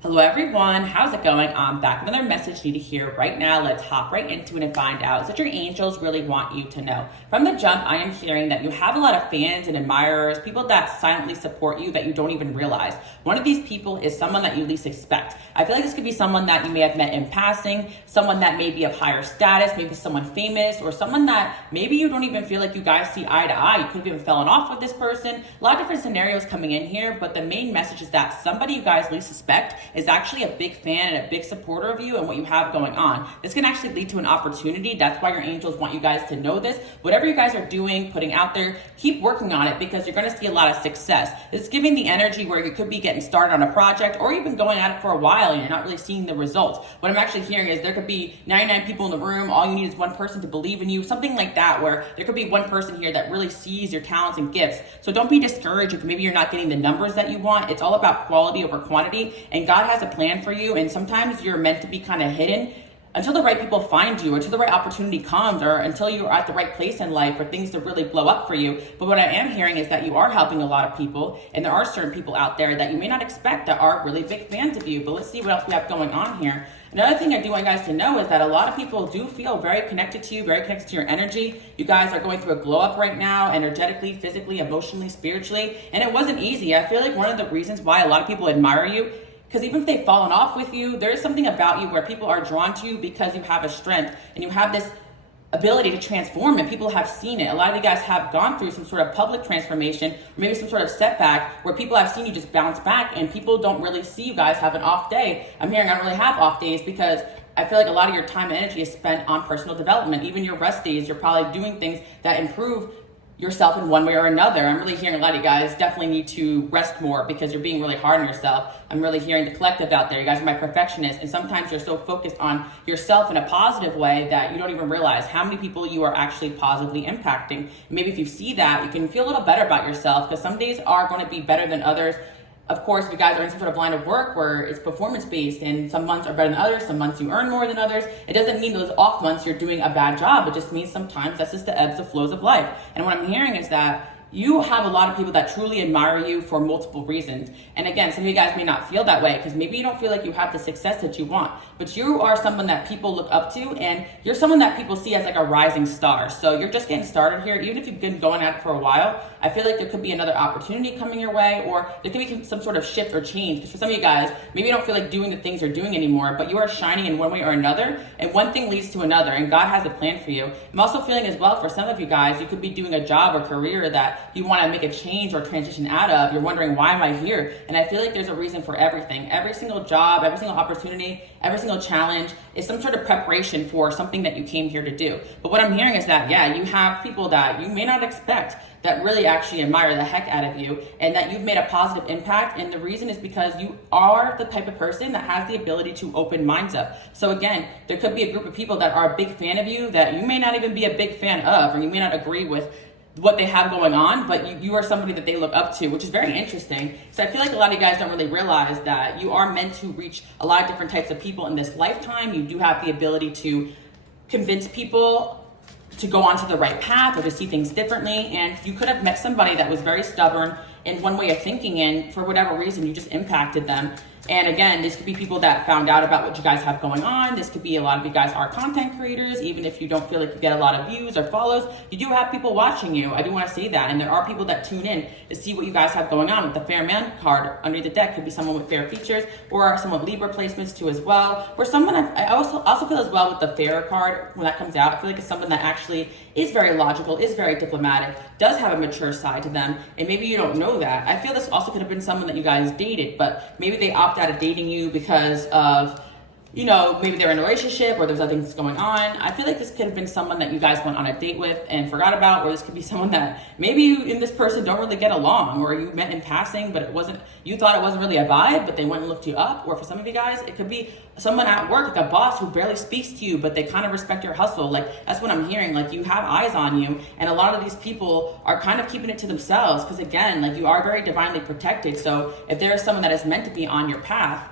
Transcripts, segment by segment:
Hello everyone, how's it going? I'm back with another message needed here right now. Let's hop right into it and find out what your angels really want you to know. From the jump, I am hearing that you have a lot of fans and admirers, people that silently support you that you don't even realize. One of these people is someone that you least expect. I feel like this could be someone that you may have met in passing, someone that may be of higher status, maybe someone famous, or someone that maybe you don't even feel like you guys see eye to eye. You could have even fallen off with this person. A lot of different scenarios coming in here, but the main message is that somebody you guys least suspect is actually a big fan and a big supporter of you and what you have going on. This can actually lead to an opportunity. That's why your angels want you guys to know this. Whatever you guys are doing, putting out there, keep working on it because you're going to see a lot of success. It's giving the energy where you could be getting started on a project or you've been going at it for a while and you're not really seeing the results. What I'm actually hearing is there could be 99 people in the room. All you need is one person to believe in you, something like that, where there could be one person here that really sees your talents and gifts. So don't be discouraged if maybe you're not getting the numbers that you want. It's all about quality over quantity, and God has a plan for you, and sometimes you're meant to be kind of hidden until the right people find you, until the right opportunity comes, or until you're at the right place in life for things to really blow up for you. But what I am hearing is that you are helping a lot of people, and there are certain people out there that you may not expect that are really big fans of you. But let's see what else we have going on here. Another thing I do want you guys to know is that a lot of people do feel very connected to you, very connected to your energy. You guys are going through a glow up right now, energetically, physically, emotionally, spiritually, and it wasn't easy. I feel like one of the reasons why a lot of people admire you, because even if they've fallen off with you, there's something about you where people are drawn to you because you have a strength and you have this ability to transform, and people have seen it. A lot of you guys have gone through some sort of public transformation, or maybe some sort of setback where people have seen you just bounce back, and people don't really see you guys have an off day. I'm hearing I don't really have off days because I feel like a lot of your time and energy is spent on personal development. Even your rest days, you're probably doing things that improve yourself in one way or another. I'm really hearing a lot of you guys definitely need to rest more because you're being really hard on yourself. I'm really hearing the collective out there. You guys are my perfectionists, and sometimes you're so focused on yourself in a positive way that you don't even realize how many people you are actually positively impacting. Maybe if you see that, you can feel a little better about yourself, because some days are going to be better than others. Of course, if you guys are in some sort of line of work where it's performance-based and some months are better than others, some months you earn more than others, it doesn't mean those off months you're doing a bad job. It just means sometimes that's just the ebbs and flows of life. And what I'm hearing is that you have a lot of people that truly admire you for multiple reasons. And again, some of you guys may not feel that way because maybe you don't feel like you have the success that you want, but you are someone that people look up to, and you're someone that people see as like a rising star. So you're just getting started here. Even if you've been going at it for a while, I feel like there could be another opportunity coming your way, or there could be some sort of shift or change. Because for some of you guys, maybe you don't feel like doing the things you're doing anymore, but you are shining in one way or another, and one thing leads to another, and God has a plan for you. I'm also feeling as well, for some of you guys, you could be doing a job or career that you want to make a change or transition out of. You're wondering, why am I here? And I feel like there's a reason for everything. Every single job, every single opportunity, every single challenge is some sort of preparation for something that you came here to do. But what I'm hearing is that, yeah, you have people that you may not expect that really actually admire the heck out of you, and that you've made a positive impact. And the reason is because you are the type of person that has the ability to open minds up. So again, there could be a group of people that are a big fan of you that you may not even be a big fan of, or you may not agree with what they have going on, but you are somebody that they look up to, which is very interesting. So I feel like a lot of you guys don't really realize that you are meant to reach a lot of different types of people in this lifetime. You do have the ability to convince people to go onto the right path or to see things differently. And you could have met somebody that was very stubborn in one way of thinking, and for whatever reason, you just impacted them. And again, this could be people that found out about what you guys have going on. This could be a lot of you guys are content creators. Even if you don't feel like you get a lot of views or follows, you do have people watching you. I do want to say that. And there are people that tune in to see what you guys have going on. With the Fair Man card under the deck could be someone with fair features, or someone with Libra placements too as well. Or someone, I also feel as well with the Fair card, when that comes out, I feel like it's someone that actually is very logical, is very diplomatic, does have a mature side to them, and maybe you don't know that. I feel this also could have been someone that you guys dated, but maybe they opt out of dating you because of, you know, maybe they're in a relationship or there's other things going on. I feel like this could have been someone that you guys went on a date with and forgot about, or this could be someone that maybe you and this person don't really get along, or you met in passing, but you thought it wasn't really a vibe, but they went and looked you up. Or for some of you guys, it could be someone at work, like a boss who barely speaks to you, but they kind of respect your hustle. Like, that's what I'm hearing. Like, you have eyes on you, and a lot of these people are kind of keeping it to themselves because, again, like, you are very divinely protected. So if there is someone that is meant to be on your path,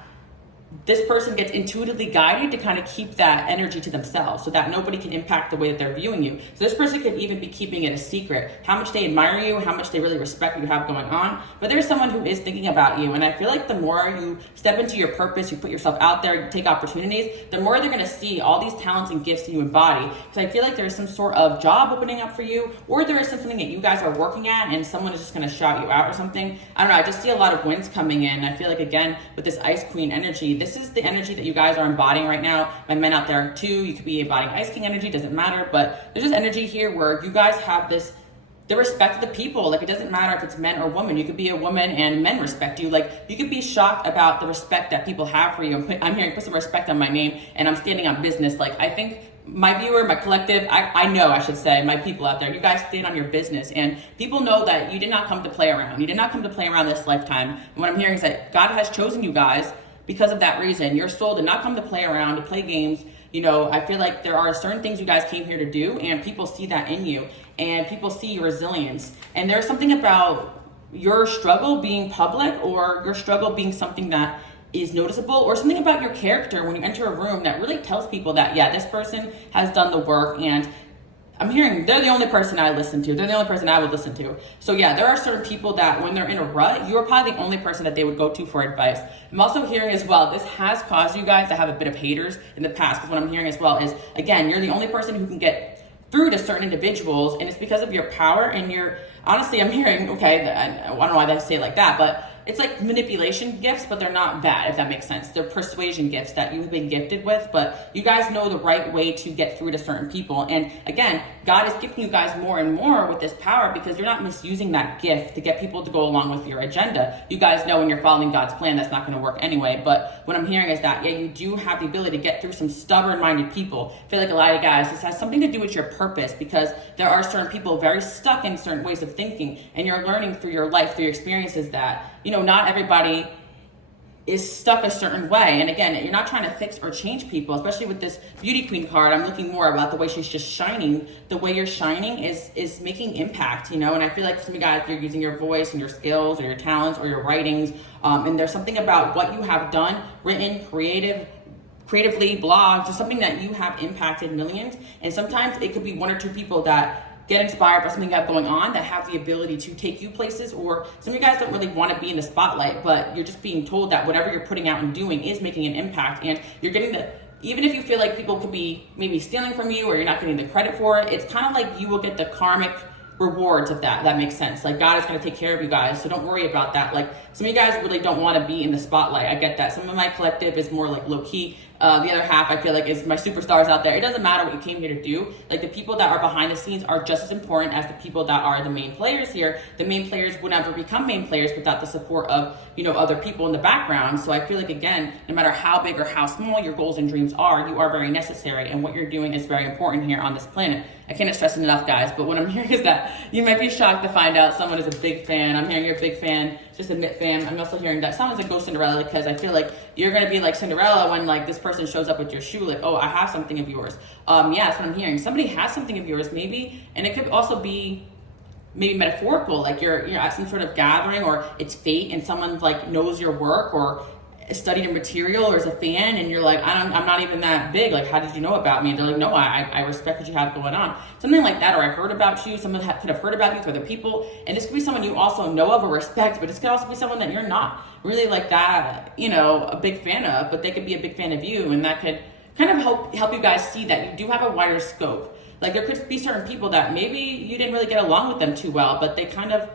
this person gets intuitively guided to kind of keep that energy to themselves so that nobody can impact the way that they're viewing you. So this person could even be keeping it a secret, how much they admire you, how much they really respect what you have going on. But there's someone who is thinking about you. And I feel like the more you step into your purpose, you put yourself out there, you take opportunities, the more they're going to see all these talents and gifts that you embody. Because I feel like there's some sort of job opening up for you, or there is something that you guys are working at and someone is just going to shout you out or something. I don't know. I just see a lot of wins coming in. I feel like, again, with this Ice Queen energy, this is the energy that you guys are embodying right now. My men out there too, you could be embodying Ice King energy, doesn't matter, but there's this energy here where you guys have the respect of the people. Like, it doesn't matter if it's men or women. You could be a woman and men respect you. Like, you could be shocked about the respect that people have for you. I'm hearing put some respect on my name and I'm standing on business. Like, I think my viewer, my collective, I know, I should say, my people out there, you guys stand on your business, and people know that you did not come to play around. You did not come to play around this lifetime. And what I'm hearing is that God has chosen you guys because of that reason. Your soul did not come to play around, to play games. You know, I feel like there are certain things you guys came here to do, and people see that in you, and people see your resilience. And there's something about your struggle being public, or your struggle being something that is noticeable, or something about your character when you enter a room that really tells people that, yeah, this person has done the work. And I'm hearing they're the only person I listen to. They're the only person I would listen to. So yeah, there are certain people that when they're in a rut, you're probably the only person that they would go to for advice. I'm also hearing as well, this has caused you guys to have a bit of haters in the past, because what I'm hearing as well is, again, you're the only person who can get through to certain individuals, and it's because of your power and your, honestly, I'm hearing, okay, I don't know why they say it like that, but it's like manipulation gifts, but they're not bad, if that makes sense. They're persuasion gifts that you've been gifted with, but you guys know the right way to get through to certain people. And again, God is gifting you guys more and more with this power, because you're not misusing that gift to get people to go along with your agenda. You guys know when you're following God's plan, that's not going to work anyway. But what I'm hearing is that, yeah, you do have the ability to get through some stubborn-minded people. I feel like a lot of guys, this has something to do with your purpose, because there are certain people very stuck in certain ways of thinking, and you're learning through your life, through your experiences, that, you know, not everybody is stuck a certain way. And again, you're not trying to fix or change people, especially with this beauty queen card. I'm looking more about the way she's just shining. The way you're shining is making impact, you know. And I feel like for some of you guys, you're using your voice and your skills or your talents or your writings, and there's something about what you have done, written, creatively, blogs, or something that you have impacted millions. And sometimes it could be one or two people that get inspired by something you have going on, that have the ability to take you places. Or some of you guys don't really want to be in the spotlight, but you're just being told that whatever you're putting out and doing is making an impact, and you're getting the, even if you feel like people could be maybe stealing from you or you're not getting the credit for it, it's kind of like you will get the karmic rewards of that. That makes sense. Like, God is going to take care of you guys, so don't worry about that. Like, some of you guys really don't want to be in the spotlight. I get that. Some of my collective is more like low key. The other half, I feel like, is my superstars out there. It doesn't matter what you came here to do. Like, the people that are behind the scenes are just as important as the people that are the main players here. The main players would never become main players without the support of, you know, other people in the background. So I feel like, again, no matter how big or how small your goals and dreams are, you are very necessary, and what you're doing is very important here on this planet. I can't stress it enough, guys, but what I'm hearing is that you might be shocked to find out someone is a big fan. I'm hearing you're a big fan, just admit fan. I'm also hearing that someone's a ghost Cinderella, because I feel like you're going to be like Cinderella when, like, this person shows up with your shoe, like, oh, I have something of yours. Yeah, that's what I'm hearing. Somebody has something of yours, maybe, and it could also be maybe metaphorical, like you're at some sort of gathering, or it's fate, and someone like knows your work or studied your material or is a fan, and you're like, I'm not even that big, like, how did you know about me? And they're like, no, I respect what you have going on, something like that. Or I heard about you, someone could have heard about you through other people, and this could be someone you also know of or respect, but this could also be someone that you're not really like that, you know, a big fan of, but they could be a big fan of you, and that could kind of help you guys see that you do have a wider scope. Like, there could be certain people that maybe you didn't really get along with them too well, but they kind of,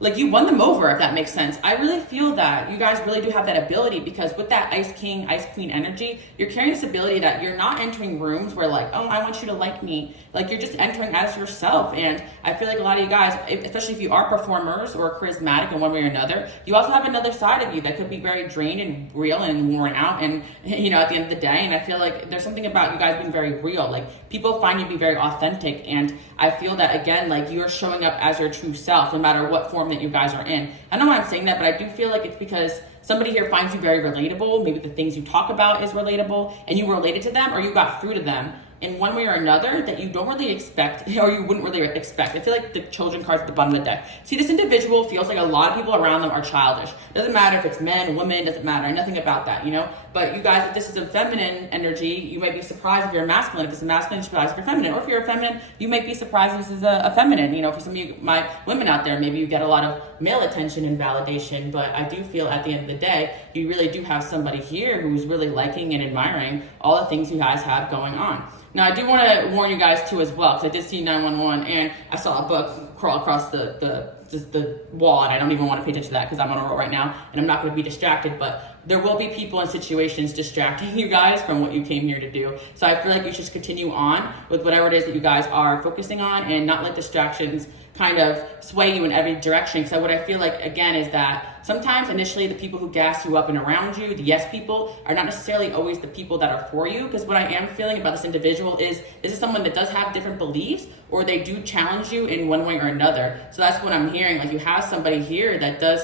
like, you won them over, if that makes sense. I really feel that you guys really do have that ability, because with that Ice King, Ice Queen energy, you're carrying this ability that you're not entering rooms where, like, oh, I want you to like me. Like, you're just entering as yourself. And I feel like a lot of you guys, especially if you are performers or charismatic in one way or another, you also have another side of you that could be very drained and real and worn out, and, you know, at the end of the day. And I feel like there's something about you guys being very real. Like, people find you to be very authentic, and I feel that, again, like, you're showing up as your true self, no matter what form that you guys are in. I don't know why I'm saying that, but I do feel like it's because somebody here finds you very relatable. Maybe the things you talk about is relatable, and you related to them, or you got through to them. in one way or another that you don't really expect, or you wouldn't really expect. I feel like the children cards at the bottom of the deck. See, this individual feels like a lot of people around them are childish. Doesn't matter if it's men, women, doesn't matter. Nothing about that, you know? But you guys, if this is a feminine energy, you might be surprised if you're masculine. If this is masculine, you're surprised if you're feminine. Or if you're a feminine, you might be surprised if this is a feminine. You know, for some of you, my women out there, maybe you get a lot of male attention and validation. But I do feel at the end of the day, you really do have somebody here who's really liking and admiring all the things you guys have going on. Now, I do want to warn you guys too as well, because I did see 911 and I saw a bug crawl across the wall, and I don't even want to pay attention to that because I'm on a roll right now and I'm not going to be distracted, but there will be people and situations distracting you guys from what you came here to do. So I feel like you should continue on with whatever it is that you guys are focusing on and not let distractions kind of sway you in every direction. So what I feel like, again, is that sometimes initially the people who gas you up and around you, the yes people, are not necessarily always the people that are for you. Because what I am feeling about this individual is someone that does have different beliefs, or they do challenge you in one way or another. So that's what I'm hearing. Like, you have somebody here that does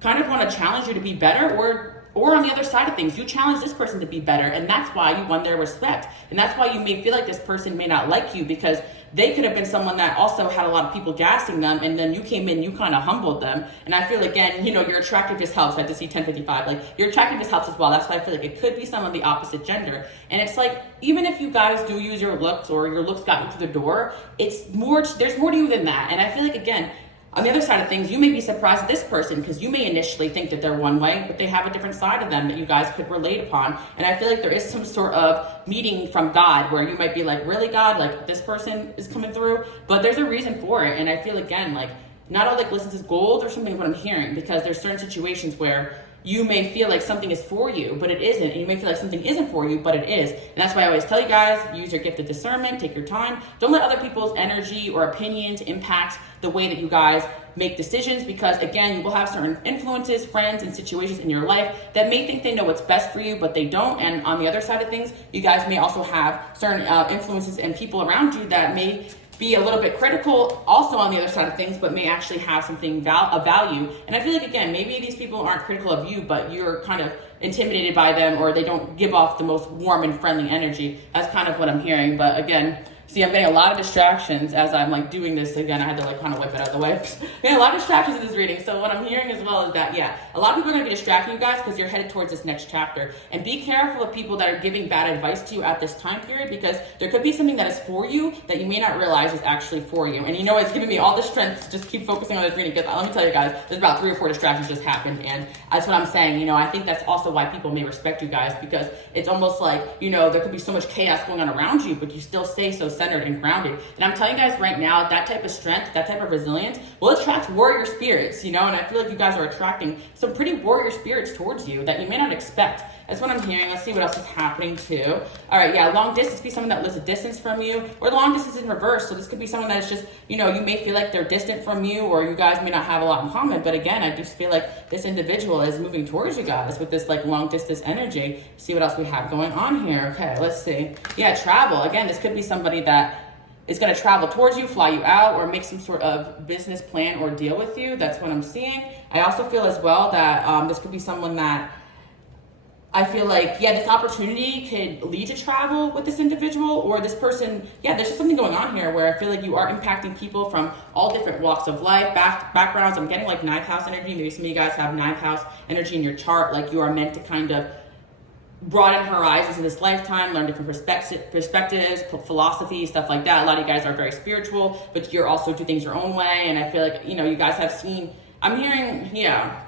kind of want to challenge you to be better, or on the other side of things, you challenge this person to be better, and that's why you won their respect. And that's why you may feel like this person may not like you, because they could have been someone that also had a lot of people gassing them, and then you came in, you kind of humbled them. And I feel, again, you know, your attractiveness helps. I had to see 1055. Like, your attractiveness helps as well. That's why I feel like it could be someone of the opposite gender. And it's like, even if you guys do use your looks, or your looks got you through the door, there's more to you than that. And I feel like, again, on the other side of things, you may be surprised at this person, because you may initially think that they're one way, but they have a different side of them that you guys could relate upon. And I feel like there is some sort of meeting from God where you might be like, really, God? Like, this person is coming through? But there's a reason for it. And I feel, again, like, not all that glistens is gold or something, what I'm hearing, because there's certain situations where you may feel like something is for you, but it isn't. And you may feel like something isn't for you, but it is. And that's why I always tell you guys, use your gift of discernment, take your time. Don't let other people's energy or opinions impact the way that you guys make decisions, because, again, you will have certain influences, friends, and situations in your life that may think they know what's best for you, but they don't. And on the other side of things, you guys may also have certain influences and people around you that may be a little bit critical also on the other side of things, but may actually have something of value. And I feel like, again, maybe these people aren't critical of you, but you're kind of intimidated by them, or they don't give off the most warm and friendly energy. That's kind of what I'm hearing. But again, see, I'm getting a lot of distractions as I'm like doing this. Again, I had to like kind of wipe it out of the way. Getting a lot of distractions in this reading. So what I'm hearing as well is that, yeah, a lot of people are going to be distracting you guys because you're headed towards this next chapter. And be careful of people that are giving bad advice to you at this time period, because there could be something that is for you that you may not realize is actually for you. And you know, it's giving me all the strength to just keep focusing on this reading, because let me tell you guys, there's about 3 or 4 distractions just happened. And that's what I'm saying. You know, I think that's also why people may respect you guys, because it's almost like, you know, there could be so much chaos going on around you, but you still stay so centered and grounded. And I'm telling you guys right now, that type of strength, that type of resilience will attract warrior spirits, you know, and I feel like you guys are attracting some pretty warrior spirits towards you that you may not expect. That's what I'm hearing. Let's see what else is happening too. All right, yeah, long distance be someone that lives a distance from you, or long distance in reverse. So this could be someone that's just, you know, you may feel like they're distant from you, or you guys may not have a lot in common. But again, I just feel like this individual is moving towards you guys with this like long distance energy. See what else we have going on here. Okay, let's see. Yeah, travel. Again, this could be somebody that is going to travel towards you, fly you out, or make some sort of business plan or deal with you. That's what I'm seeing. I also feel as well that this could be someone that I feel like, yeah, this opportunity could lead to travel with this individual, or this person, yeah, there's just something going on here where I feel like you are impacting people from all different walks of life, backgrounds. I'm getting like 9th house energy. Maybe some of you guys have 9th house energy in your chart. Like, you are meant to kind of broaden horizons in this lifetime, learn different perspectives, philosophy, stuff like that. A lot of you guys are very spiritual, but you're also do things your own way. And I feel like, you know, you guys have seen, I'm hearing, yeah,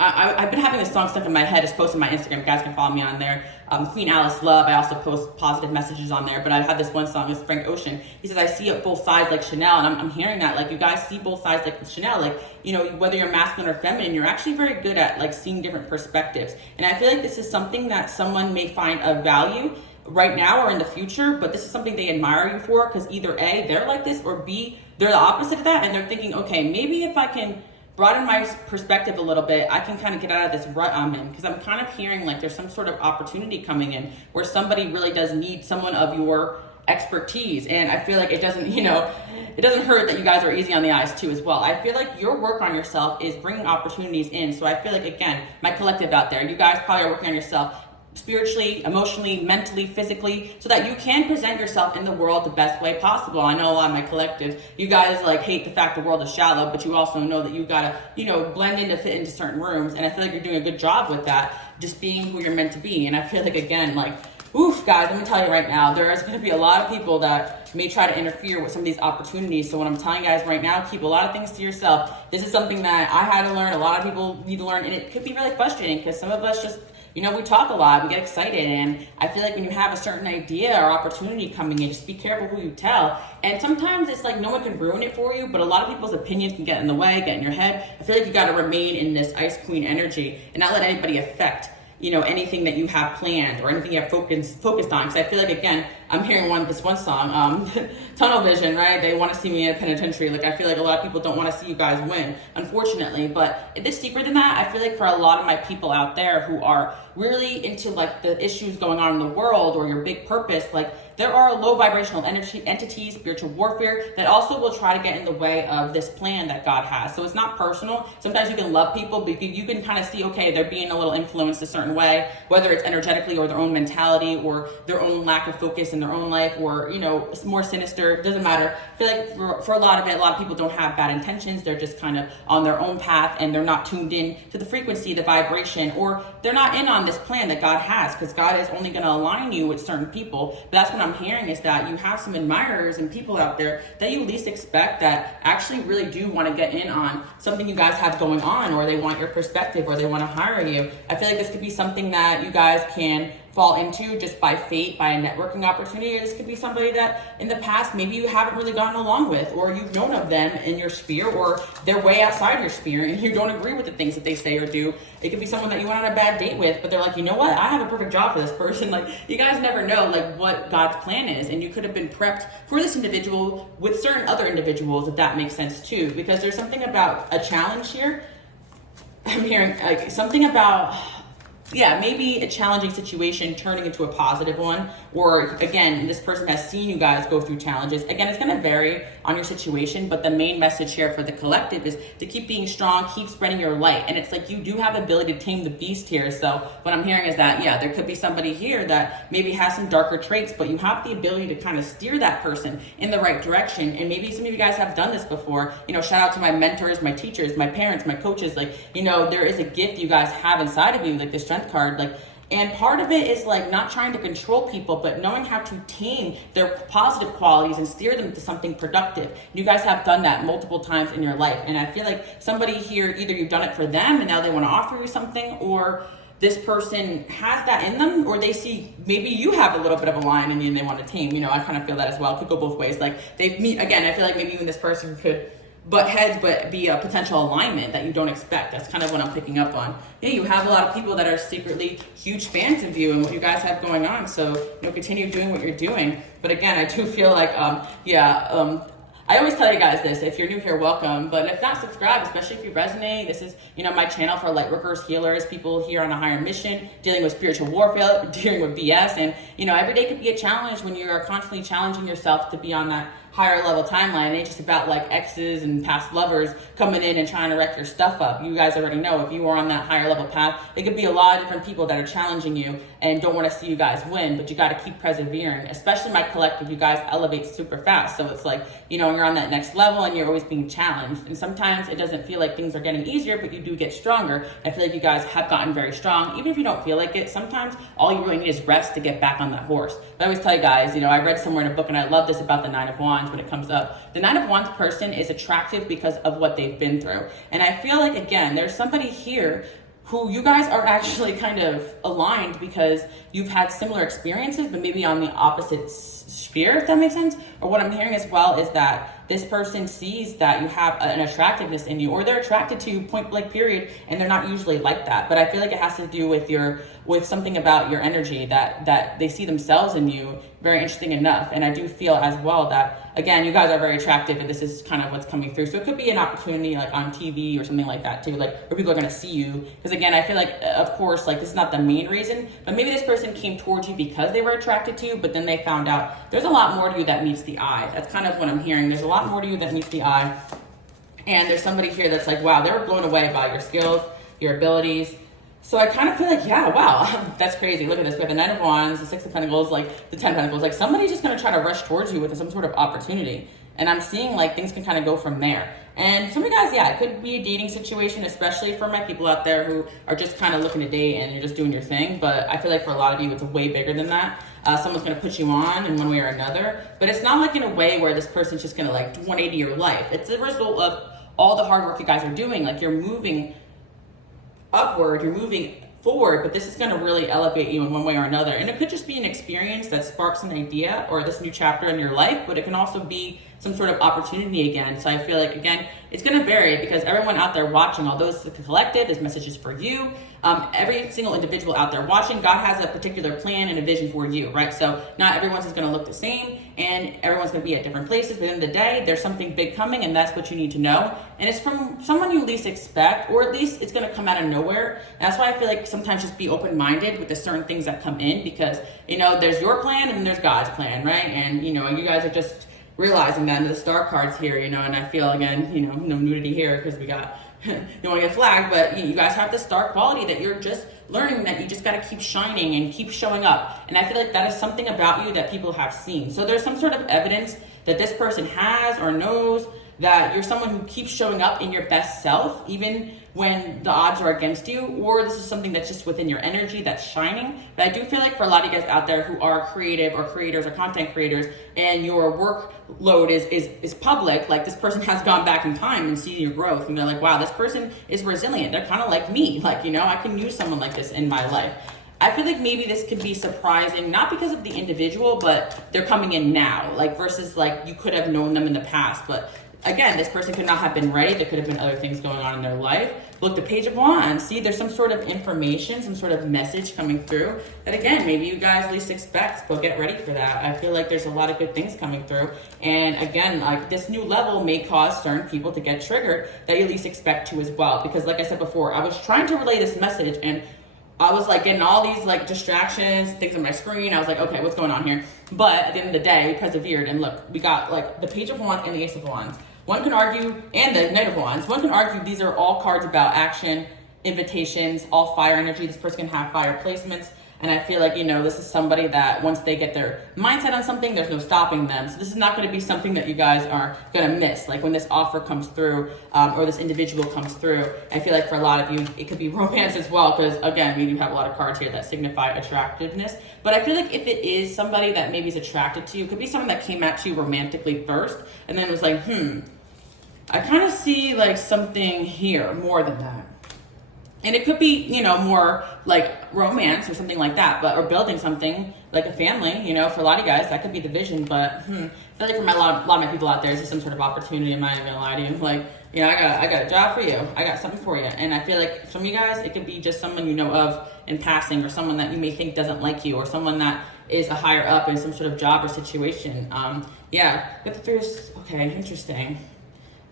I've been having this song stuck in my head. It's posted on my Instagram. You guys can follow me on there. Queen Alice Love. I also post positive messages on there. But I have this one song. It's Frank Ocean. He says, I see it both sides like Chanel. And I'm hearing that. Like, you guys see both sides like Chanel. Like, you know, whether you're masculine or feminine, you're actually very good at like seeing different perspectives. And I feel like this is something that someone may find of value right now or in the future. But this is something they admire you for, because either A, they're like this, or B, they're the opposite of that. And they're thinking, okay, maybe if I can broaden my perspective a little bit, I can kind of get out of this rut I'm in. Because I'm kind of hearing like there's some sort of opportunity coming in where somebody really does need someone of your expertise. And I feel like it doesn't, you know, it doesn't hurt that you guys are easy on the eyes too as well. I feel like your work on yourself is bringing opportunities in. So I feel like, again, my collective out there, you guys probably are working on yourself. spiritually, emotionally, mentally, physically, so that you can present yourself in the world the best way possible. I know a lot of my collectives, you guys like hate the fact the world is shallow, but you also know that you gotta, blend in to fit into certain rooms. And I feel like you're doing a good job with that, just being who you're meant to be. And I feel like, again, like, oof, guys, let me tell you right now, there is going to be a lot of people that may try to interfere with some of these opportunities. So what I'm telling you guys right now, keep a lot of things to yourself. This is something that I had to learn. A lot of people need to learn, and it could be really frustrating because some of us just, we talk a lot, we get excited, and I feel like when you have a certain idea or opportunity coming in, just be careful who you tell. And sometimes it's like no one can ruin it for you, but a lot of people's opinions can get in the way, get in your head. I feel like you got to remain in this Ice Queen energy and not let anybody affect anything that you have planned or anything you have focused on. Because I feel like, again, I'm hearing this one song, Tunnel Vision, right? They want to see me in a penitentiary. Like, I feel like a lot of people don't want to see you guys win, unfortunately. But it's deeper than that. I feel like for a lot of my people out there who are really into like the issues going on in the world or your big purpose, like there are low vibrational entities, spiritual warfare, that also will try to get in the way of this plan that God has. So it's not personal. Sometimes you can love people, but you can kind of see, okay, they're being a little influenced a certain way, whether it's energetically or their own mentality or their own lack of focus in their own life, or, it's more sinister. It doesn't matter. I feel like for a lot of it, a lot of people don't have bad intentions. They're just kind of on their own path, and they're not tuned in to the frequency, the vibration, or they're not in on this plan that God has, because God is only going to align you with certain people. But that's what I'm hearing, is that you have some admirers and people out there that you least expect that actually really do want to get in on something you guys have going on, or they want your perspective, or they want to hire you. I feel like this could be something that you guys can fall into just by fate, by a networking opportunity. Or this could be somebody that in the past maybe you haven't really gotten along with, or you've known of them in your sphere, or they're way outside your sphere and you don't agree with the things that they say or do. It could be someone that you went on a bad date with, but they're like, you know what, I have a perfect job for this person. Like, you guys never know like what God's plan is, and you could have been prepped for this individual with certain other individuals, if that makes sense too, because there's something about a challenge here. I'm hearing like something about, maybe a challenging situation turning into a positive one. Or again, this person has seen you guys go through challenges. Again, it's going to vary on your situation, but the main message here for the collective is to keep being strong, keep spreading your light. And it's like you do have the ability to tame the beast here. So what I'm hearing is that, there could be somebody here that maybe has some darker traits, but you have the ability to kind of steer that person in the right direction. And maybe some of you guys have done this before. Shout out to my mentors, my teachers, my parents, my coaches. Like, there is a gift you guys have inside of you, like the strength card. Like, and part of it is like not trying to control people, but knowing how to tame their positive qualities and steer them to something productive. You guys have done that multiple times in your life. And I feel like somebody here, either you've done it for them and now they want to offer you something, or this person has that in them, or they see maybe you have a little bit of a line in you and they want to tame. I kind of feel that as well. It could go both ways. Like they meet again. I feel like maybe even this person could butt heads, but be a potential alignment that you don't expect. That's kind of what I'm picking up on. You have a lot of people that are secretly huge fans of you and what you guys have going on. So, continue doing what you're doing. But again, I do feel like, I always tell you guys this, if you're new here, welcome, but if not, subscribe, especially if you resonate. This is, my channel for light workers, healers, people here on a higher mission, dealing with spiritual warfare, dealing with BS, and, every day could be a challenge when you are constantly challenging yourself to be on that higher level timeline. It ain't just about like exes and past lovers coming in and trying to wreck your stuff up. You guys already know if you are on that higher level path, it could be a lot of different people that are challenging you and don't want to see you guys win, but you got to keep persevering. Especially my collective, you guys elevate super fast. So it's like, you're on that next level and you're always being challenged. And sometimes it doesn't feel like things are getting easier, but you do get stronger. I feel like you guys have gotten very strong. Even if you don't feel like it, sometimes all you really need is rest to get back on that horse. But I always tell you guys, I read somewhere in a book, and I love this about the Nine of Wands when it comes up. The Nine of Wands person is attractive because of what they've been through. And I feel like, again, there's somebody here who you guys are actually kind of aligned because you've had similar experiences, but maybe on the opposite sphere, if that makes sense. Or what I'm hearing as well is that this person sees that you have an attractiveness in you, or they're attracted to you point blank period, and they're not usually like that. But I feel like it has to do with something about your energy that they see themselves in you. Very interesting enough. And I do feel as well that, again, you guys are very attractive, and this is kind of what's coming through. So it could be an opportunity like on TV or something like that too, like where people are going to see you. Because again, I feel like, of course, like this is not the main reason, but maybe this person came towards you because they were attracted to you, but then they found out there's a lot more to you that meets the eye. That's kind of what I'm hearing. There's a lot more to you that meets the eye. And there's somebody here that's like, wow, they were blown away by your skills, your abilities. So I kind of feel like, yeah, wow, that's crazy. Look at this. We have the Nine of Wands, the Six of Pentacles, like the Ten of Pentacles. Like somebody's just going to try to rush towards you with some sort of opportunity. And I'm seeing like things can kind of go from there. And some of you guys, yeah, it could be a dating situation, especially for my people out there who are just kind of looking to date and you're just doing your thing. But I feel like for a lot of you, it's way bigger than that. Someone's going to put you on in one way or another. But it's not like in a way where this person's just going to like 180 your life. It's a result of all the hard work you guys are doing. Like you're moving upward, you're moving forward, but this is going to really elevate you in one way or another. And it could just be an experience that sparks an idea or this new chapter in your life, but it can also be some sort of opportunity again. So I feel like, again, it's going to vary because everyone out there watching, although it's collective, this message is for you. Every single individual out there watching, God has a particular plan and a vision for you, right? So not everyone's is going to look the same and everyone's going to be at different places. But at the end of the day, there's something big coming and that's what you need to know. And it's from someone you least expect, or at least it's going to come out of nowhere. And that's why I feel like sometimes just be open-minded with the certain things that come in because, you know, there's your plan and there's God's plan, right? And, you know, you guys are just realizing that in the star cards here, you know, and I feel, again, you know, no nudity here because we got, you don't want to get flagged, but you guys have the star quality that you're just learning that you just got to keep shining and keep showing up. And I feel like that is something about you that people have seen. So there's some sort of evidence that this person has or knows that you're someone who keeps showing up in your best self, even when the odds are against you, or this is something that's just within your energy that's shining. But I do feel like for a lot of you guys out there who are creative or creators or content creators and your workload is public, like this person has gone back in time and seen your growth and they're like, wow, this person is resilient. They're kind of like me. Like, you know, I can use someone like this in my life. I feel like maybe this could be surprising, not because of the individual, but they're coming in now, like versus like you could have known them in the past. But again, this person could not have been ready. There could have been other things going on in their life. Look, the Page of Wands. See, there's some sort of information, some sort of message coming through that, again, maybe you guys least expect, but get ready for that. I feel like there's a lot of good things coming through. And again, like this new level may cause certain people to get triggered that you least expect to as well. Because like I said before, I was trying to relay this message and I was like getting all these like distractions, things on my screen. I was like, okay, what's going on here? But at the end of the day, we persevered. And look, we got like the Page of Wands and the Ace of Wands. One can argue, and the Knight of Wands, one can argue these are all cards about action, invitations, all fire energy. This person can have fire placements. And I feel like, you know, this is somebody that once they get their mindset on something, there's no stopping them. So this is not going to be something that you guys are going to miss. Like when this offer comes through or this individual comes through, I feel like for a lot of you, it could be romance as well. Because again, we do have a lot of cards here that signify attractiveness. But I feel like if it is somebody that maybe is attracted to you, it could be someone that came at you romantically first and then was like, I kind of see like something here more than that. And it could be, you know, more like romance or something like that, but or building something like a family, you know, for a lot of you guys, that could be the vision. But I feel like for a lot of my people out there, this is some sort of opportunity. I'm not even gonna lie to you. Like, you know, I got a job for you. I got something for you. And I feel like some of you guys, it could be just someone you know of in passing or someone that you may think doesn't like you or someone that is a higher up in some sort of job or situation. Yeah, but there's, okay, interesting.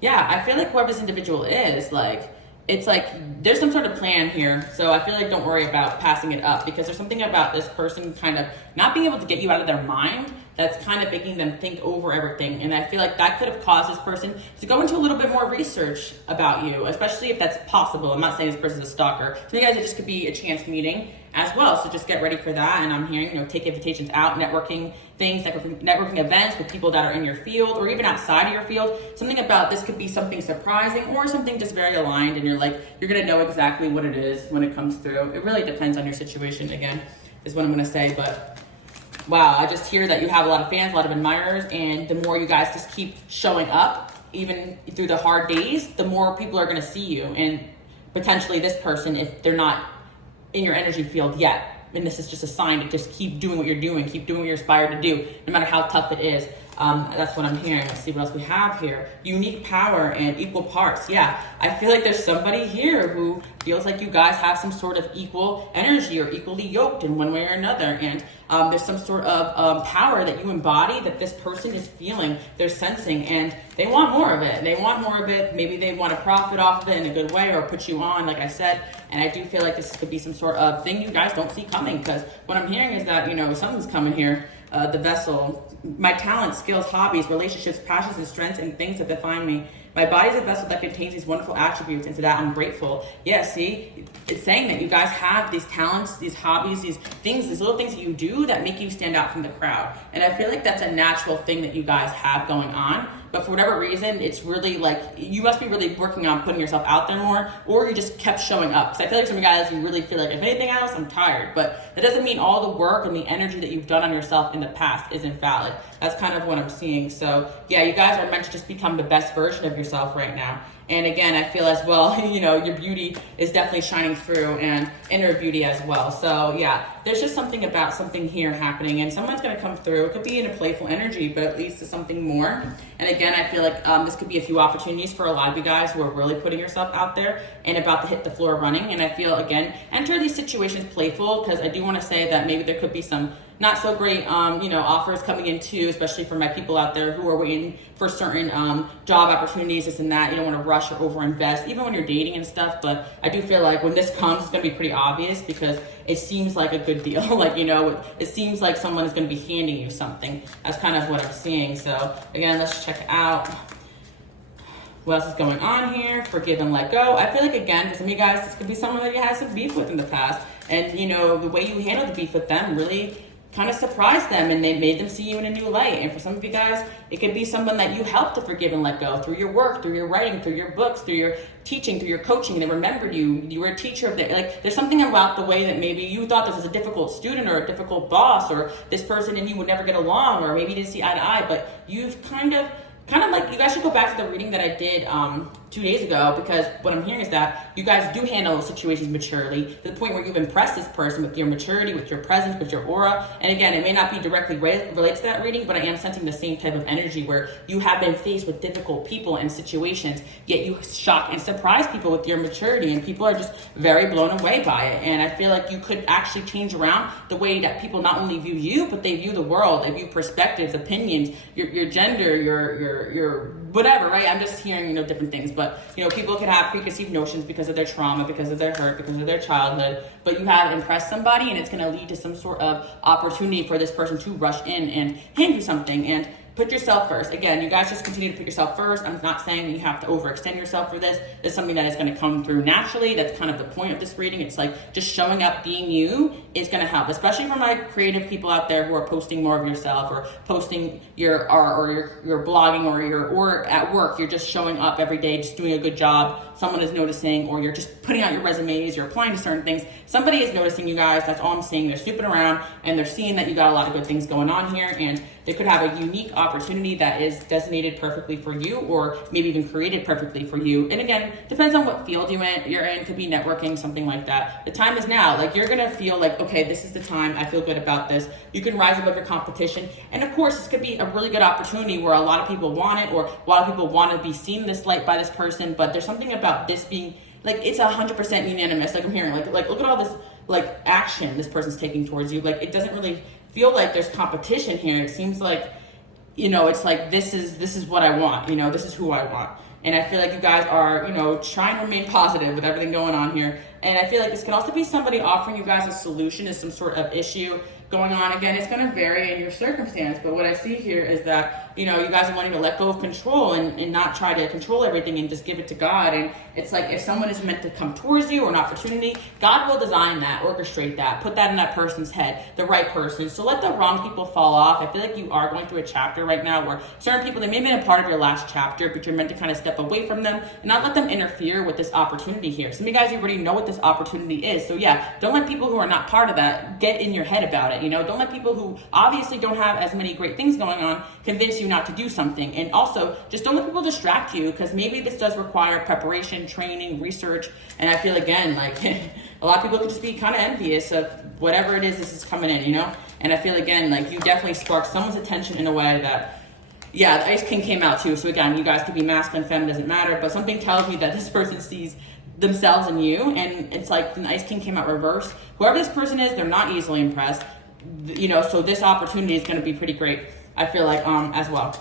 Yeah, I feel like whoever this individual is, like, it's like there's some sort of plan here. So I feel like don't worry about passing it up because there's something about this person kind of not being able to get you out of their mind that's kind of making them think over everything. And I feel like that could have caused this person to go into a little bit more research about you, especially if that's possible. I'm not saying this person's a stalker. So you guys, it just could be a chance meeting as well. So just get ready for that. And I'm hearing, you know, take invitations out, networking things, networking events with people that are in your field or even outside of your field. Something about this could be something surprising or something just very aligned. And you're like, you're going to know exactly what it is when it comes through. It really depends on your situation, again, is what I'm going to say. But wow, I just hear that you have a lot of fans, a lot of admirers, and the more you guys just keep showing up, even through the hard days, the more people are going to see you. And potentially this person, if they're not in your energy field yet, and this is just a sign to just keep doing what you're doing, keep doing what you're inspired to do, no matter how tough it is. That's what I'm hearing. Let's see what else we have here. Unique power and equal parts. Yeah, I feel like there's somebody here who feels like you guys have some sort of equal energy or equally yoked in one way or another. And there's some sort of power that you embody that this person is feeling, they're sensing, and they want more of it. They want more of it. Maybe they want to profit off of it in a good way or put you on, like I said. And I do feel like this could be some sort of thing you guys don't see coming, because what I'm hearing is that, you know, something's coming here. The vessel, my talents, skills, hobbies, relationships, passions, and strengths, and things that define me. My body is a vessel that contains these wonderful attributes, and to that I'm grateful. Yeah, see, it's saying that you guys have these talents, these hobbies, these things, these little things that you do that make you stand out from the crowd. And I feel like that's a natural thing that you guys have going on. But for whatever reason, it's really like, you must be really working on putting yourself out there more, or you just kept showing up. Because I feel like some of you guys, you really feel like, if anything else, I'm tired. But that doesn't mean all the work and the energy that you've done on yourself in the past isn't valid. That's kind of what I'm seeing. So yeah, you guys are meant to just become the best version of yourself right now. And again, I feel as well, you know, your beauty is definitely shining through, and inner beauty as well. So yeah, there's just something about something here happening, and someone's going to come through. It could be in a playful energy, but it leads to something more. And again, I feel like this could be a few opportunities for a lot of you guys who are really putting yourself out there and about to hit the floor running. And I feel, again, enter these situations playful, because I do want to say that maybe there could be some not so great, offers coming in too, especially for my people out there who are waiting for certain job opportunities, this and that. You don't want to rush or overinvest, even when you're dating and stuff. But I do feel like when this comes, it's going to be pretty obvious, because it seems like a good deal. Like, you know, it seems like someone is going to be handing you something. That's kind of what I'm seeing. So again, let's check out what else is going on here. Forgive and let go. I feel like, again, for some of you guys, this could be someone that you had some beef with in the past. And, you know, the way you handled the beef with them really kind of surprised them, and they made them see you in a new light. And for some of you guys, it could be someone that you helped to forgive and let go through your work, through your writing, through your books, through your teaching, through your coaching. They remembered you. You were a teacher of their, like, there's something about the way that maybe you thought this was a difficult student or a difficult boss, or this person and you would never get along, or maybe you didn't see eye to eye, but you've kind of like, you guys should go back to the reading that I did 2 days ago, because what I'm hearing is that you guys do handle those situations maturely, to the point where you've impressed this person with your maturity, with your presence, with your aura. And again, it may not be directly related to that reading, but I am sensing the same type of energy where you have been faced with difficult people and situations, yet you shock and surprise people with your maturity, and people are just very blown away by it. And I feel like you could actually change around the way that people not only view you, but they view the world. They view perspectives, opinions, your gender, your whatever, right? I'm just hearing, you know, different things. But, you know, people can have preconceived notions because of their trauma, because of their hurt, because of their childhood. But you have impressed somebody, and it's going to lead to some sort of opportunity for this person to rush in and hand you something. And put yourself first. Again, you guys just continue to put yourself first. I'm not saying that you have to overextend yourself for this. It's something that is going to come through naturally. That's kind of the point of this reading. It's like just showing up, being you is going to help, especially for my creative people out there who are posting more of yourself, or posting your art, or your blogging, or at work, you're just showing up every day, just doing a good job. Someone is noticing, or you're just putting out your resumes, you're applying to certain things. Somebody is noticing you guys. That's all I'm saying. They're snooping around, and they're seeing that you got a lot of good things going on here, and they could have a unique opportunity that is designated perfectly for you, or maybe even created perfectly for you. And again, depends on what field you're in. Could be networking, something like that. The time is now. Like, you're gonna feel like, okay, this is the time. I feel good about this. You can rise above your competition. And of course, this could be a really good opportunity where a lot of people want it, or a lot of people want to be seen in this light by this person. But there's something about this being, like, it's 100% unanimous. Like, I'm hearing, like look at all this, like, action this person's taking towards you. Like, it doesn't really feel like there's competition here. It seems like, you know, it's like, this is what I want, you know, this is who I want. And I feel like you guys are, you know, trying to remain positive with everything going on here. And I feel like this can also be somebody offering you guys a solution to some sort of issue going on. Again, it's going to vary in your circumstance, but what I see here is that, you know, you guys are wanting to let go of control and not try to control everything and just give it to God. And it's like, if someone is meant to come towards you, or an opportunity, God will design that, orchestrate that, put that in that person's head, the right person. So let the wrong people fall off. I feel like you are going through a chapter right now where certain people, they may have been a part of your last chapter, but you're meant to kind of step away from them and not let them interfere with this opportunity here. Some of you guys, you already know what this opportunity is. So yeah, don't let people who are not part of that get in your head about it. You know, don't let people who obviously don't have as many great things going on convince you not to do something. And also, just don't let people distract you, because maybe this does require preparation, training, research. And I feel, again, like a lot of people could just be kind of envious of whatever it is this is coming in, you know? And I feel, again, like you definitely sparked someone's attention in a way that, yeah, the Ice King came out too. So again, you guys could be masculine, feminine, doesn't matter. But something tells me that this person sees themselves in you. And it's like the Ice King came out reversed. Whoever this person is, they're not easily impressed. You know, so this opportunity is going to be pretty great, I feel like, as well.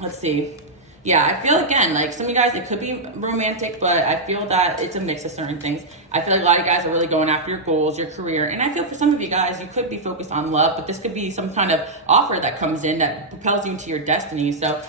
Let's see. Yeah, I feel again, like some of you guys, it could be romantic, but I feel that it's a mix of certain things. I feel like a lot of you guys are really going after your goals, your career. And I feel for some of you guys, you could be focused on love, but this could be some kind of offer that comes in that propels you into your destiny. So,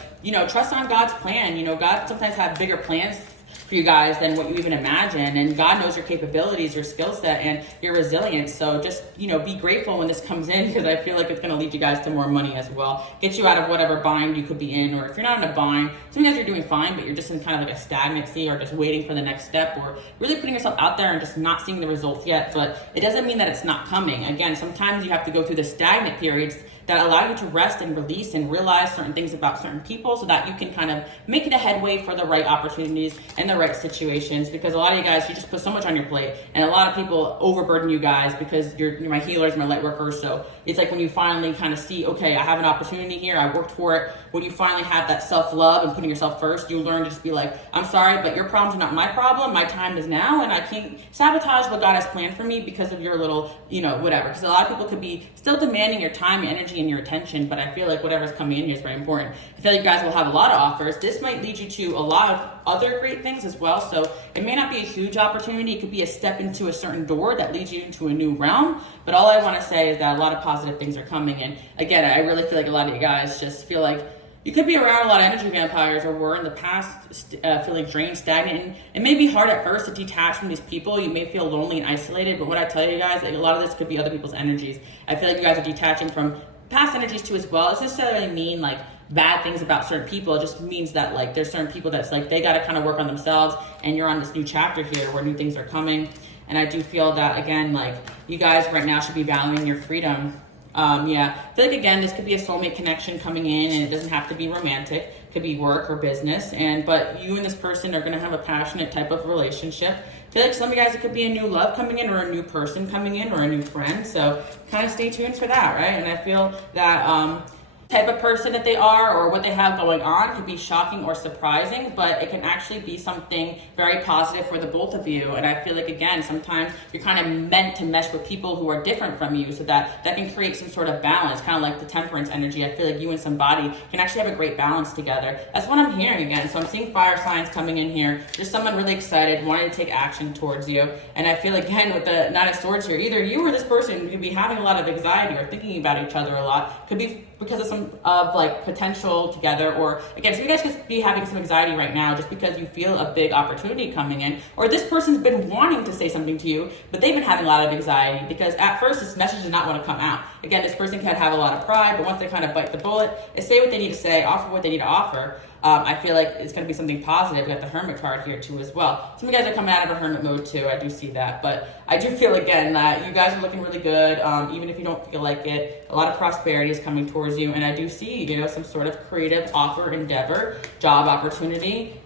trust on God's plan. God sometimes have bigger plans for you guys than what you even imagine, and God knows your capabilities, your skill set, and your resilience. So just be grateful when this comes in, because I feel like it's going to lead you guys to more money as well, get you out of whatever bind you could be in. Or if you're not in a bind, sometimes you're doing fine, but you're just in kind of like a stagnancy, or just waiting for the next step, or really putting yourself out there and just not seeing the results yet. But it doesn't mean that it's not coming. Again, sometimes you have to go through the stagnant periods that allow you to rest and release and realize certain things about certain people, so that you can kind of make it a headway for the right opportunities and the right situations. Because a lot of you guys, you just put so much on your plate, and a lot of people overburden you guys because you're my healers, my light workers. So it's like when you finally kind of see, okay, I have an opportunity here, I worked for it. When you finally have that self-love and putting yourself first, you learn to just be like, I'm sorry, but your problems are not my problem. My time is now, and I can't sabotage what God has planned for me because of your little, whatever. Because a lot of people could be still demanding your time, your energy, and your attention, but I feel like whatever's coming in here is very important. I feel like you guys will have a lot of offers. This might lead you to a lot of other great things as well. So it may not be a huge opportunity. It could be a step into a certain door that leads you into a new realm. But all I want to say is that a lot of positive things are coming. And again, I really feel like a lot of you guys just feel like you could be around a lot of energy vampires, or were in the past feeling drained, stagnant. And it may be hard at first to detach from these people. You may feel lonely and isolated, but what I tell you guys, like, a lot of this could be other people's energies. I feel like you guys are detaching from past energies too as well. It doesn't necessarily mean like bad things about certain people. It just means that like there's certain people that's like they got to kind of work on themselves, and you're on this new chapter here where new things are coming. And I do feel that again, like you guys right now should be valuing your freedom. I feel like again, this could be a soulmate connection coming in, and it doesn't have to be romantic. It could be work or business, but you and this person are going to have a passionate type of relationship. I feel like some of you guys, it could be a new love coming in, or a new person coming in, or a new friend. So kind of stay tuned for that, right? And I feel that type of person that they are, or what they have going on, could be shocking or surprising, but it can actually be something very positive for the both of you. And I feel like again, sometimes you're kind of meant to mesh with people who are different from you, so that can create some sort of balance, kind of like the temperance energy. I feel like you and somebody can actually have a great balance together. That's what I'm hearing again. So I'm seeing fire signs coming in here. There's someone really excited, wanting to take action towards you. And I feel again with the Knight of Swords here, either you or this person could be having a lot of anxiety or thinking about each other a lot. Could be because of some of like potential together, or again, so you guys could be having some anxiety right now just because you feel a big opportunity coming in, or this person's been wanting to say something to you, but they've been having a lot of anxiety because at first this message did not want to come out. Again, this person can have a lot of pride, but once they kind of bite the bullet, they say what they need to say, offer what they need to offer. I feel like it's going to be something positive. We got the Hermit card here too as well. Some of you guys are coming out of a hermit mode too. I do see that, but I do feel again that you guys are looking really good. Even if you don't feel like it, a lot of prosperity is coming towards you, and I do see some sort of creative offer, endeavor, job opportunity.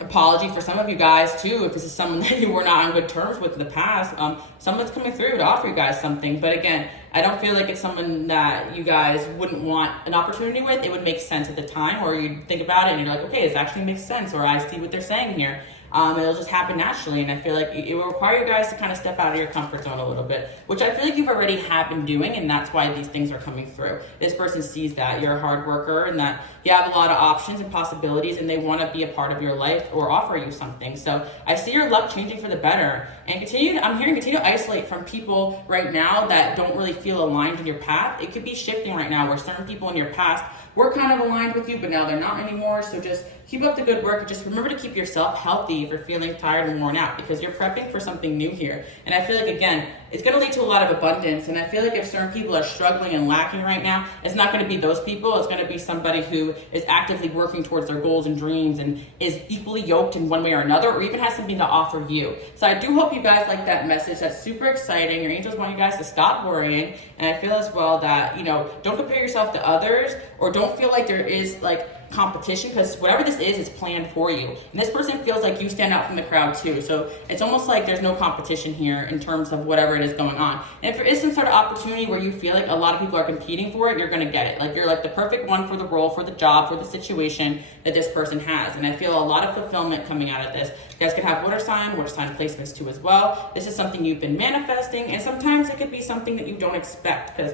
Apology for some of you guys too, if this is someone that you were not on good terms with in the past. Someone's coming through to offer you guys something, but again, I don't feel like it's someone that you guys wouldn't want an opportunity with. It would make sense at the time, or you think about it and you're like, okay, this actually makes sense, or I see what they're saying here. It'll just happen naturally, and I feel like it will require you guys to kind of step out of your comfort zone a little bit, which I feel like you've already have been doing, and that's why these things are coming through. This person sees that you're a hard worker and that you have a lot of options and possibilities, and they want to be a part of your life or offer you something. So I see your luck changing for the better, and continue to isolate from people right now that don't really feel aligned in your path. It could be shifting right now where certain people in your past were kind of aligned with you, but now they're not anymore. So just keep up the good work, and just remember to keep yourself healthy if you're feeling tired and worn out, because you're prepping for something new here. And I feel like, again, it's going to lead to a lot of abundance. And I feel like if certain people are struggling and lacking right now, it's not going to be those people. It's going to be somebody who is actively working towards their goals and dreams and is equally yoked in one way or another, or even has something to offer you. So I do hope you guys like that message. That's super exciting. Your angels want you guys to stop worrying. And I feel as well that, don't compare yourself to others, or don't feel like there is like competition, because whatever this is planned for you, and this person feels like you stand out from the crowd too. So it's almost like there's no competition here in terms of whatever it is going on. And if there is some sort of opportunity where you feel like a lot of people are competing for it, you're going to get it. Like you're like the perfect one for the role, for the job, for the situation that this person has. And I feel a lot of fulfillment coming out of this. guys could have water sign placements too as well. This is something you've been manifesting, and sometimes it could be something that you don't expect, because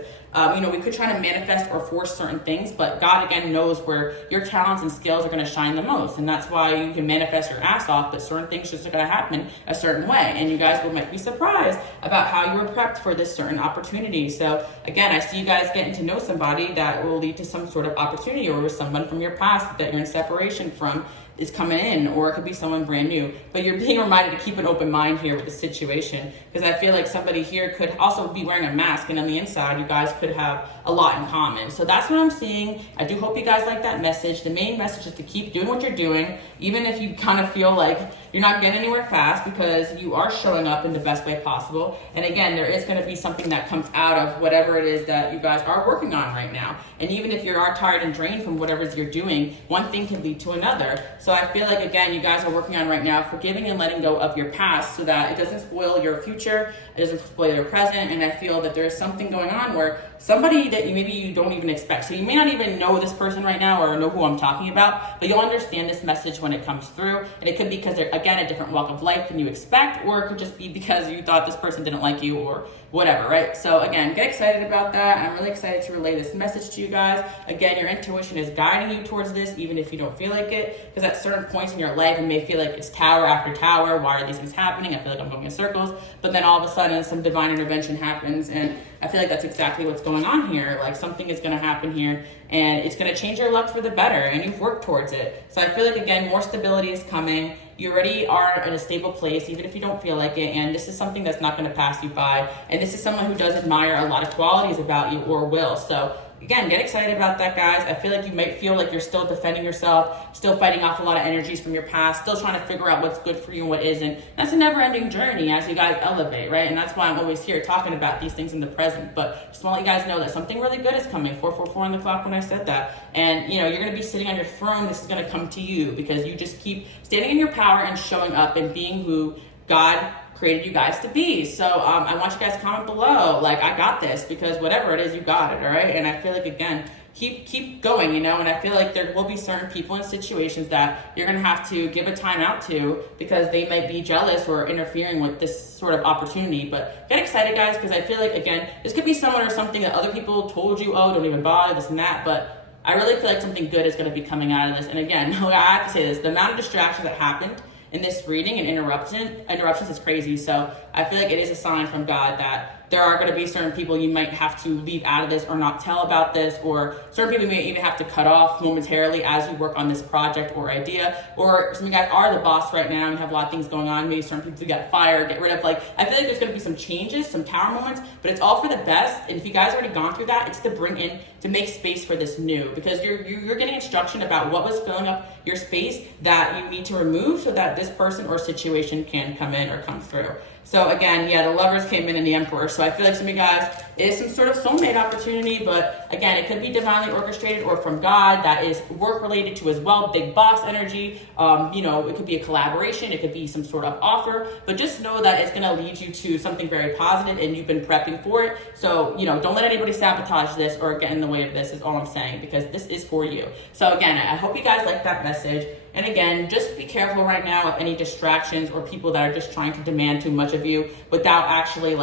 we could try to manifest or force certain things, but God again knows where your talents and skills are going to shine the most, and that's why you can manifest your ass off, but certain things just are going to happen a certain way, and you guys might be surprised about how you were prepped for this certain opportunity. So again, I see you guys getting to know somebody that will lead to some sort of opportunity, or someone from your past that you're in separation from is coming in, or it could be someone brand new. But you're being reminded to keep an open mind here with the situation, because I feel like somebody here could also be wearing a mask, and on the inside you guys could have a lot in common. So that's what I'm seeing. I do hope you guys like that message. The main message is to keep doing what you're doing, even if you kind of feel like you're not getting anywhere fast, because you are showing up in the best way possible. And again, there is going to be something that comes out of whatever it is that you guys are working on right now. And even if you are tired and drained from whatever it is you're doing, one thing can lead to another. So I feel like, again, you guys are working on right now forgiving and letting go of your past, so that it doesn't spoil your future, it doesn't spoil your present. And I feel that there is something going on where somebody that maybe you don't even expect. So you may not even know this person right now or know who I'm talking about, but you'll understand this message when it comes through. And it could be because they're, again, a different walk of life than you expect, or it could just be because you thought this person didn't like you or whatever, right? So again, get excited about that. I'm really excited to relay this message to you guys. Again, your intuition is guiding you towards this, even if you don't feel like it, because at certain points in your life, it may feel like it's tower after tower. Why are these things happening? I feel like I'm going in circles, but then all of a sudden some divine intervention happens, and I feel like that's exactly what's going on here. Like, something is going to happen here, and it's going to change your luck for the better, and you've worked towards it. So I feel like, again, more stability is coming. You already are in a stable place, even if you don't feel like it, and this is something that's not going to pass you by. And this is someone who does admire a lot of qualities about you, or will. So again, get excited about that, guys. I feel like you might feel like you're still defending yourself, still fighting off a lot of energies from your past, still trying to figure out what's good for you and what isn't. That's a never-ending journey as you guys elevate, right? And that's why I'm always here talking about these things in the present. But just want to let you guys know that something really good is coming. 444 on the clock when I said that. And, you're going to be sitting on your throne. This is going to come to you, because you just keep standing in your power and showing up and being who God created you guys to be. So I want you guys to comment below, like, I got this, because whatever it is, you got it, all right? And I feel like, again, keep going, and I feel like there will be certain people in situations that you're going to have to give a time out to, because they might be jealous or interfering with this sort of opportunity. But get excited, guys, because I feel like, again, this could be someone or something that other people told you, oh, don't even bother, this and that, but I really feel like something good is going to be coming out of this. And again, I have to say this, the amount of distractions that happened in this reading and interruptions is crazy. So I feel like it is a sign from God that there are going to be certain people you might have to leave out of this, or not tell about this, or certain people you may even have to cut off momentarily as you work on this project or idea. Or some of you guys are the boss right now and you have a lot of things going on. Maybe certain people you got fired, get rid of. Like, I feel like there's going to be some changes, some tower moments, but it's all for the best. And if you guys already gone through that, it's to bring in, to make space for this new, because you're getting instruction about what was filling up your space that you need to remove, so that this person or situation can come in or come through. So again, yeah, the Lovers came in and the Emperor. So I feel like some of you guys, it is some sort of soulmate opportunity, but again, it could be divinely orchestrated or from God. That is work related to as well, big boss energy. It could be a collaboration, it could be some sort of offer, but just know that it's gonna lead you to something very positive, and you've been prepping for it. So, don't let anybody sabotage this or get in the way of this, is all I'm saying, because this is for you. So again, I hope you guys like that message. And again, just be careful right now of any distractions or people that are just trying to demand too much of you without actually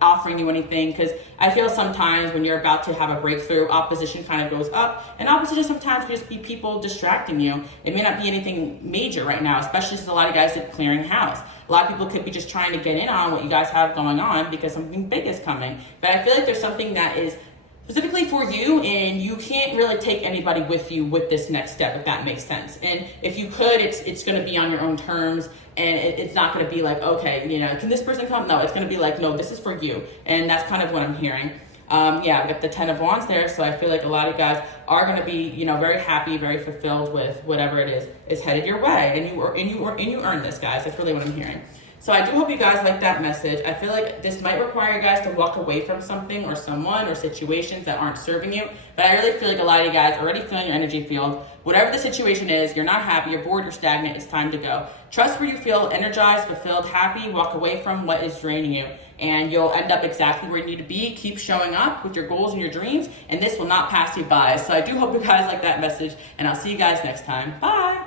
offering you anything, because I feel sometimes when you're about to have a breakthrough, opposition kind of goes up, and opposition sometimes can just be people distracting you. It may not be anything major right now, especially since a lot of guys did clearing house. A lot of people could be just trying to get in on what you guys have going on because something big is coming. But I feel like there's something that is specifically for you, and you can't really take anybody with you with this next step, if that makes sense. And if you could, it's going to be on your own terms, and it's not going to be like, okay, can this person come? No, it's going to be like, no, this is for you. And that's kind of what I'm hearing. We got the 10 of Wands there, so I feel like a lot of guys are going to be, very happy, very fulfilled with whatever it is headed your way, and you earn this, guys. That's really what I'm hearing. So I do hope you guys like that message. I feel like this might require you guys to walk away from something or someone or situations that aren't serving you. But I really feel like a lot of you guys are already feeling your energy field. Whatever the situation is, you're not happy, you're bored, you're stagnant, it's time to go. Trust where you feel energized, fulfilled, happy. Walk away from what is draining you, and you'll end up exactly where you need to be. Keep showing up with your goals and your dreams, and this will not pass you by. So I do hope you guys like that message, and I'll see you guys next time. Bye.